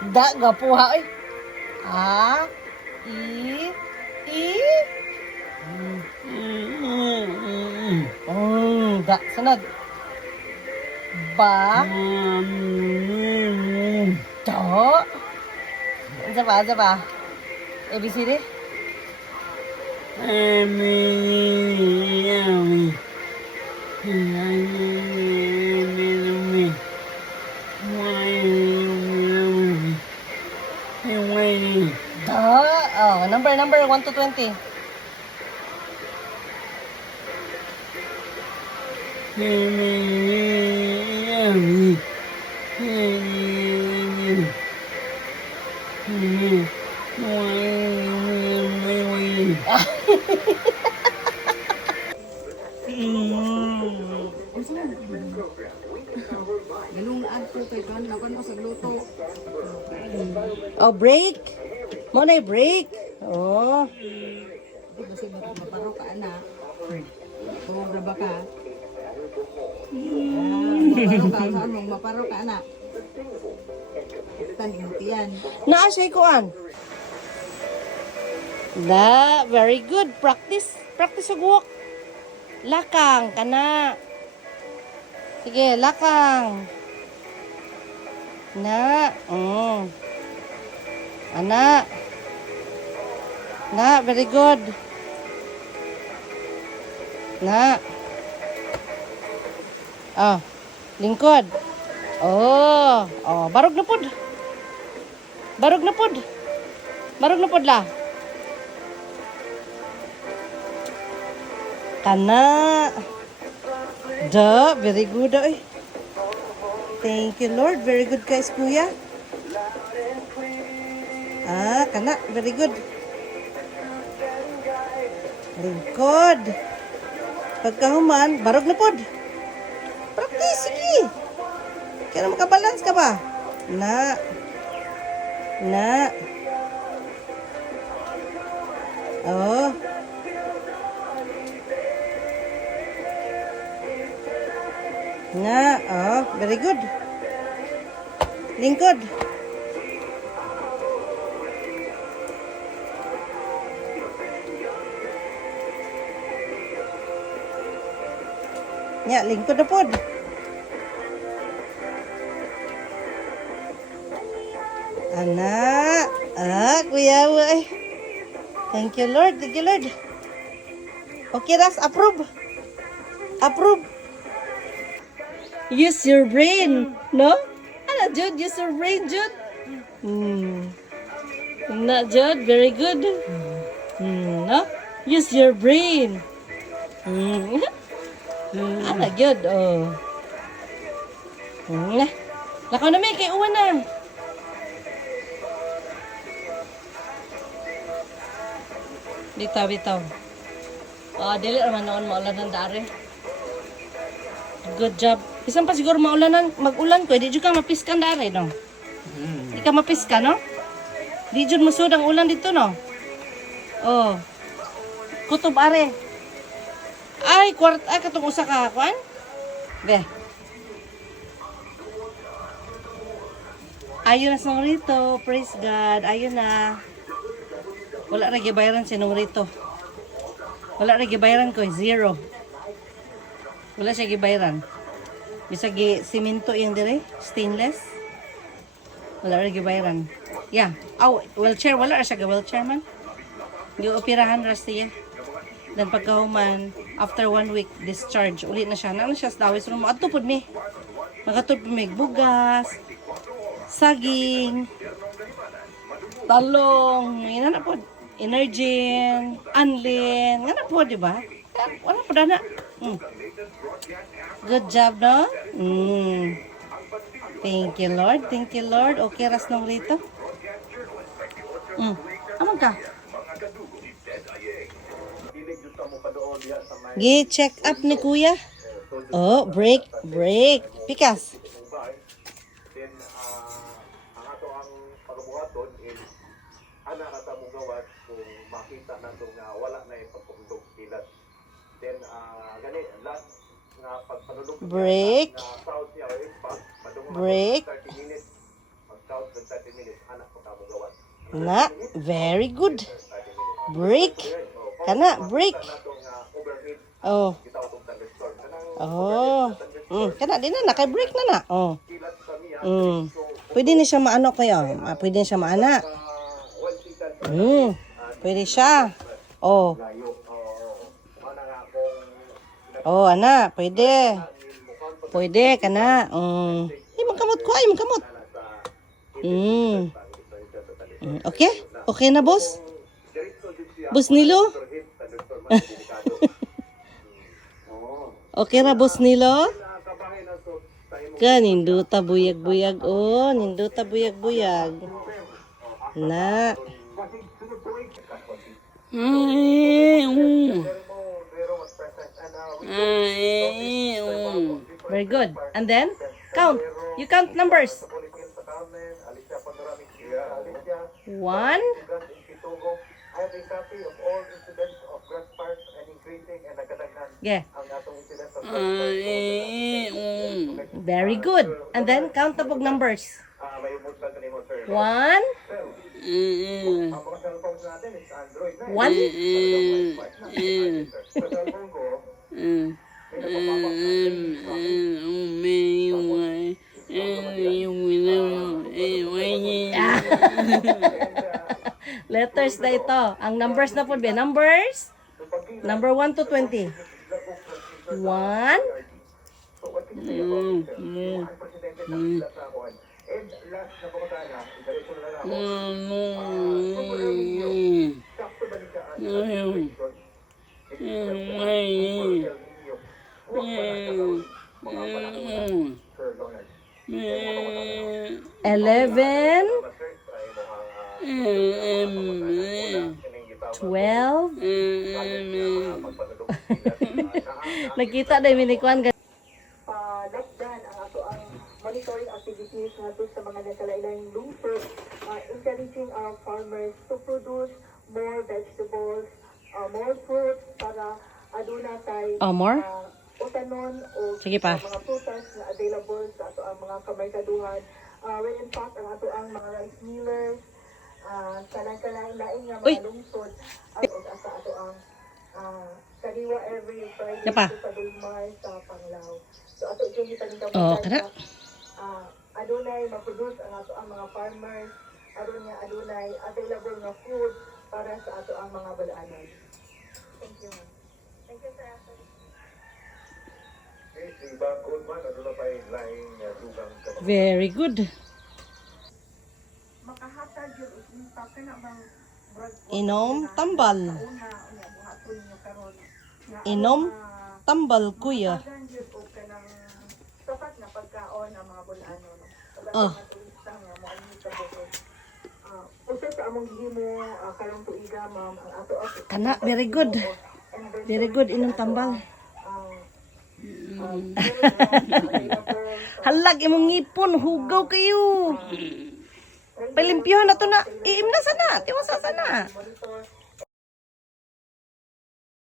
Da, gapuha, oy. A, I, I. Da, sunod. Ba. Do. Ano ba? ABCD? Da. Oh, number 1 to 20. Ganung adto kay kan lawan ko sa luto. Oh, break. Mo na break. Oh. Di ba siya maparo ka anak? Kung graba ka. Maparo ka saan mong maparo ka anak? Tan imutian. Naa siya kuan. Da, very good. Practice. Practice sa walk. Lakang kana. Sige, lakang. Na. Ana. Na, very good. Na. Oh, lingkod. Oh, barog na pod. Barog na pod. Barog na pod la. Kana. Da, very good oy. Thank you Lord. Very good guys kuya. Kana, very good. Lingkod. Pagkahuman, barog na pod. Practice, sige. Kaya na makabalance ka ba? Na. Oh. Very good. Lingkod. Nya, lingkod na pod. Anak. Kuya mo ay. Thank you Lord. Thank you Lord. Okay, Ras. Approve. Approve. Use your brain. No? Ano, Jude? Use your brain, Jude. Na, Jude. Very good. No? Use your brain. Ano, good. Oh. Lakaw na may. Kay uwan na. Bitaw. Dili naman noon maulan ng dari. Good job. Isang pa siguro maulanan, mag-ulan ko, di jud ka mapiskan dari, no? Di ka mapiska, no? Di jud masud ang ulan dito, no? Oh. Kutob are. Ay, katong usa ka, kuan? Be. Ayun na sa rito. Praise God. Ayun na. Wala ra gibayaran si rito. Wala ra gibayaran ko, 0. Wala siya gibayaran. Bisag simento yung dire, stainless. Wala ra gibayaran. Yeah. Wheelchair, wala ra siya wheelchair man. Gioperahan ra siya. Then pagkahuman, after 1 week discharge, ulit na siya. Ano siya sa dawis room? Adto pud mi. Magatod pud mi bugas, saging, talong, ina na pud. Energin, anlin, nga na po, di ba? Wala po na. Good job, no? Thank you, Lord. Thank you, Lord. Okay, ras nung rito. Amang ka? Gi-check up ni kuya. Oh, break. Pikas. Makita na ito nga wala na yung pagpundog kilat. Then, gani, last nga pagpanulog break. na south niya o impact, madungo break. 30 minutes, mag-south about the 30 minutes, anak ko kamo gawan. Na, very good. 30 minutes. Break. Kana, break. Natong overhead, Oh. kita utong thunderstorm. Kanang Oh. Kana din na, naka-break na na. Oh. kilat sa miya, so Pwede na siya maano kayo. Pwede na siya maana. one second Pwede siya. Oh. layo. Mana nga kung Oh, ana, pwede. Pwede kana. Ay, magkamot ko, ay, magkamot. Okay? Okay na, boss? Boss Nilo? Okay ra, boss Nilo? Ka, ninduta buyag-buyag. Oh, ninduta buyag-buyag. Na. Very good. And then, count. You count numbers. 1, I have a copy of all incidents of grass fires and increasing and nagkadaghan yeah. ang atong incidents of grass fires. Very good. And then, count the book numbers. May umot ka kanimo, sir. 1, Ang mga cellphones natin is Android na. 1, Sa cellphone ko, letters na ito. Ang numbers na po ba? Numbers? Number 1 to 20. 1, and last na pagkatana, diretso na lang ako. Sakto ba niya ang situation? Sir Leonard. 11, 12. Nakita na yung minikuan. Lockdown ang ato ang monitoring activities nato sa mga nakalailang lungsod, encouraging our farmers to produce more vegetables, more fruits para aduna tay Oh, more? utanon o Sige pa. mga prutas na available sa ato ang mga kamerkaduhan. Well, in fact, ang ato ang mga rice millers, sa nagkalain-lain nga Uy! mga lungsod, at sa ato ang kadiwa every Friday Yan pa. sa Dulmar, sa Panglao. So ato yung itanong Oh, kana? adunay ma-produce ang ato ang mga farmers, adunay available nga food para sa ato ang mga balaanan. Thank you. Thank you, sir. Si Bangkod man, ano na pa yung laing dugang kapag Very good. Makahatag yun, impact ka na bang Inom, tambal. una, buhaton nyo karon. Inom, tambal, kuya. Tagan yun o ka ng sapat na pagkaon ang mga bulaanon. Oh. Turista nga mo ang sa bukod. Usa sa among gihimo karong tuiga, ma'am, ang ato Kana, very good. Very good, inom tambal. Halag, imong ngipon, hugaw kayo. Palimpyohan na to na. Iim na sana, tiwasa sana. monitor